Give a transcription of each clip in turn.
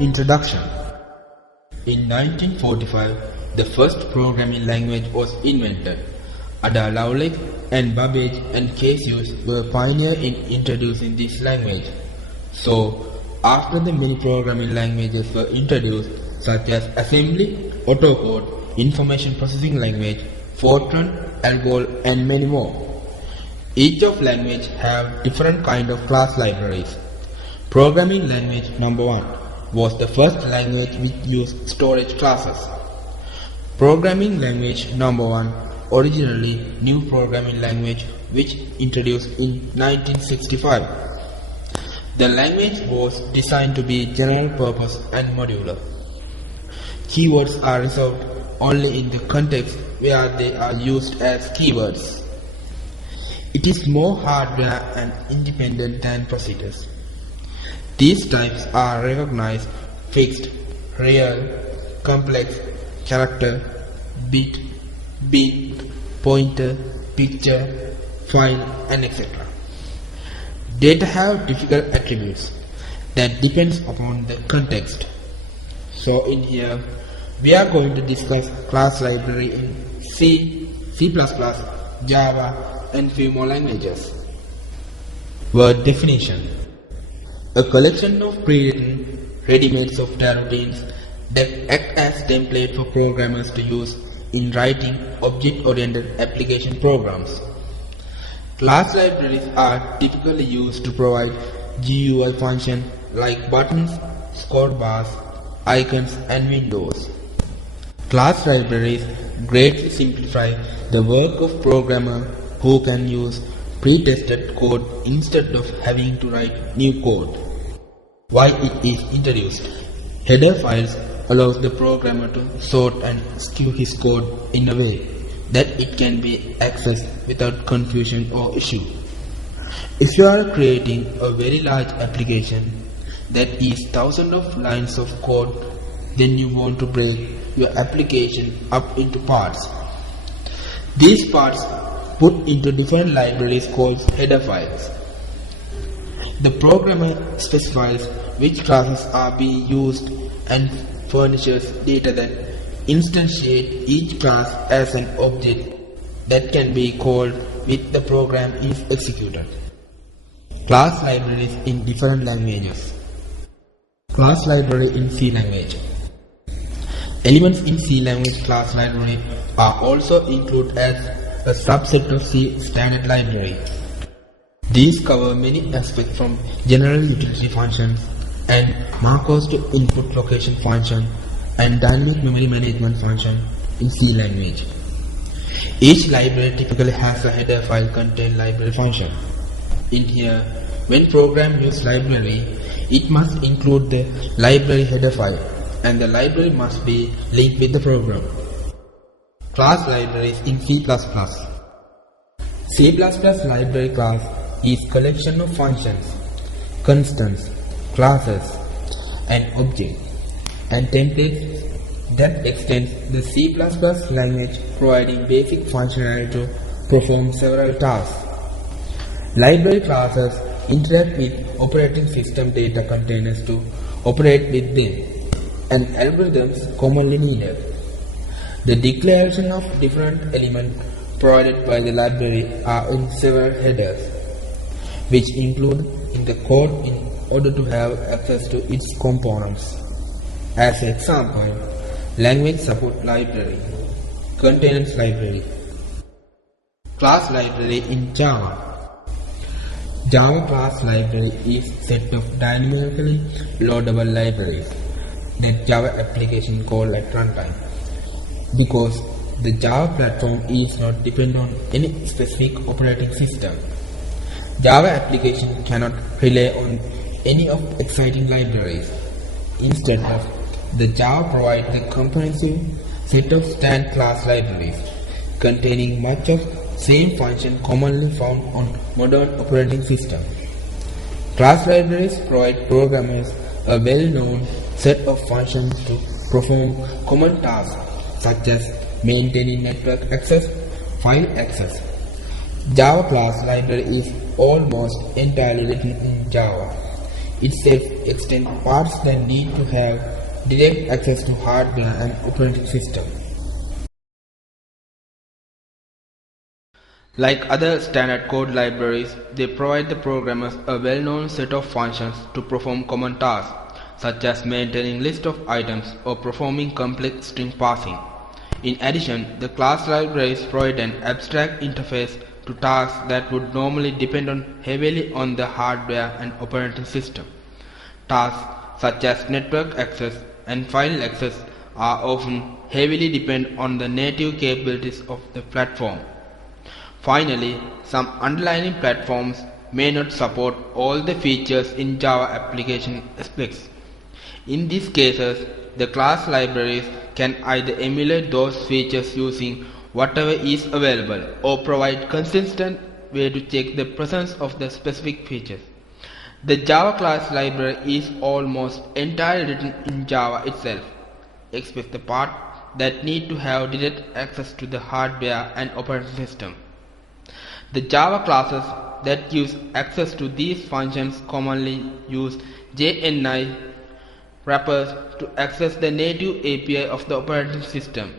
Introduction. In 1945, the first programming language was invented. Ada Lovelace and Babbage and Cassius were pioneers in introducing this language. So, after the many programming languages were introduced, such as assembly, autocode, information processing language, Fortran, Algol, and many more. Each of language have different kind of class libraries. Programming language number 1 was the first language which used storage classes. Programming language number 1, originally new programming language which introduced in 1965. The language was designed to be general purpose and modular. Keywords are reserved only in the context where they are used as keywords. It is more hardware and independent than procedures. These types are recognized: fixed, real, complex, character, bit, bin, pointer, picture, file, and etc. Data have difficult attributes that depends upon the context. So in here, we are going to discuss class library in C, C++, Java, and few more languages. Word definition: a collection of pre-written, ready-made software routines that act as template for programmers to use in writing object-oriented application programs. Class libraries are typically used to provide GUI functions like buttons, scroll bars, icons, and windows. Class libraries greatly simplify the work of programmers who can use pre-tested code instead of having to write new code. Why it is introduced? Header files allows the programmer to sort and skew his code in a way that it can be accessed without confusion or issue. If you are creating a very large application that is thousands of lines of code, then you want to break your application up into parts. These parts put into different libraries called header files. The programmer specifies which classes are being used and furnishes data that instantiate each class as an object that can be called when the program is executed. Class libraries in different languages. Class library in C language. Elements in C language class library are also included as a subset of C standard library. These cover many aspects from general utility functions and macros to input location function and dynamic memory management function in C language. Each library typically has a header file contain library function. In here, when program use library, it must include the library header file and the library must be linked with the program. Class libraries in C++. C++ library class is collection of functions, constants, classes, and objects, and templates that extends the C++ language, providing basic functionality to perform several tasks. Library classes interact with operating system data containers to operate with them, and algorithms commonly needed. The declaration of different elements provided by the library are in several headers, which include in the code in order to have access to its components. As an example, language support library, containers library. Class library in Java. Java class library is a set of dynamically loadable libraries that Java application call at runtime. Because the Java platform is not dependent on any specific operating system, Java application cannot rely on any of exciting libraries. Instead of the Java provides a comprehensive set of standard class libraries containing much of same function commonly found on modern operating systems. Class libraries provide programmers a well-known set of functions to perform common tasks such as maintaining network access, file access. Java class library is almost entirely written in Java. It saves extend parts that need to have direct access to hardware and operating system. Like other standard code libraries, they provide the programmers a well-known set of functions to perform common tasks, such as maintaining list of items or performing complex string parsing. In addition, the class libraries provide an abstract interface to tasks that would normally depend heavily on the hardware and operating system. Tasks such as network access and file access are often heavily depend on the native capabilities of the platform. Finally, some underlying platforms may not support all the features in Java application specs. In these cases, the class libraries can either emulate those features using whatever is available or provide consistent way to check the presence of the specific features. The Java class library is almost entirely written in Java itself, except the part that need to have direct access to the hardware and operating system. The Java classes that use access to these functions commonly use JNI wrappers to access the native API of the operating system.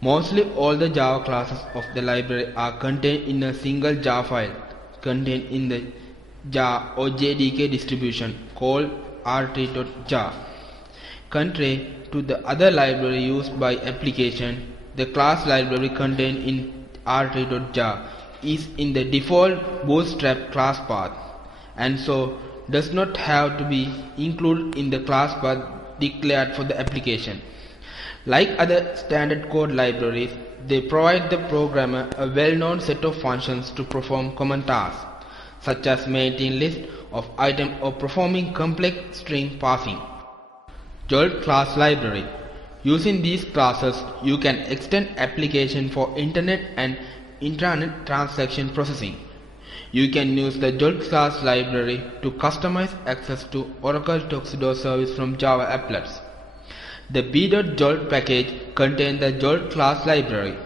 Mostly all the Java classes of the library are contained in a single Java file contained in the jar or JDK distribution called rt.jar. Contrary to the other library used by application, the class library contained in rt.jar is in the default bootstrap class path and so does not have to be included in the class path declared for the application. Like other standard code libraries, they provide the programmer a well-known set of functions to perform common tasks, such as maintaining list of items or performing complex string parsing. Jolt class library. Using these classes, you can extend application for internet and intranet transaction processing. You can use the Jolt class library to customize access to Oracle Tuxedo service from Java applets. The b.jolt package contains the Jolt class library.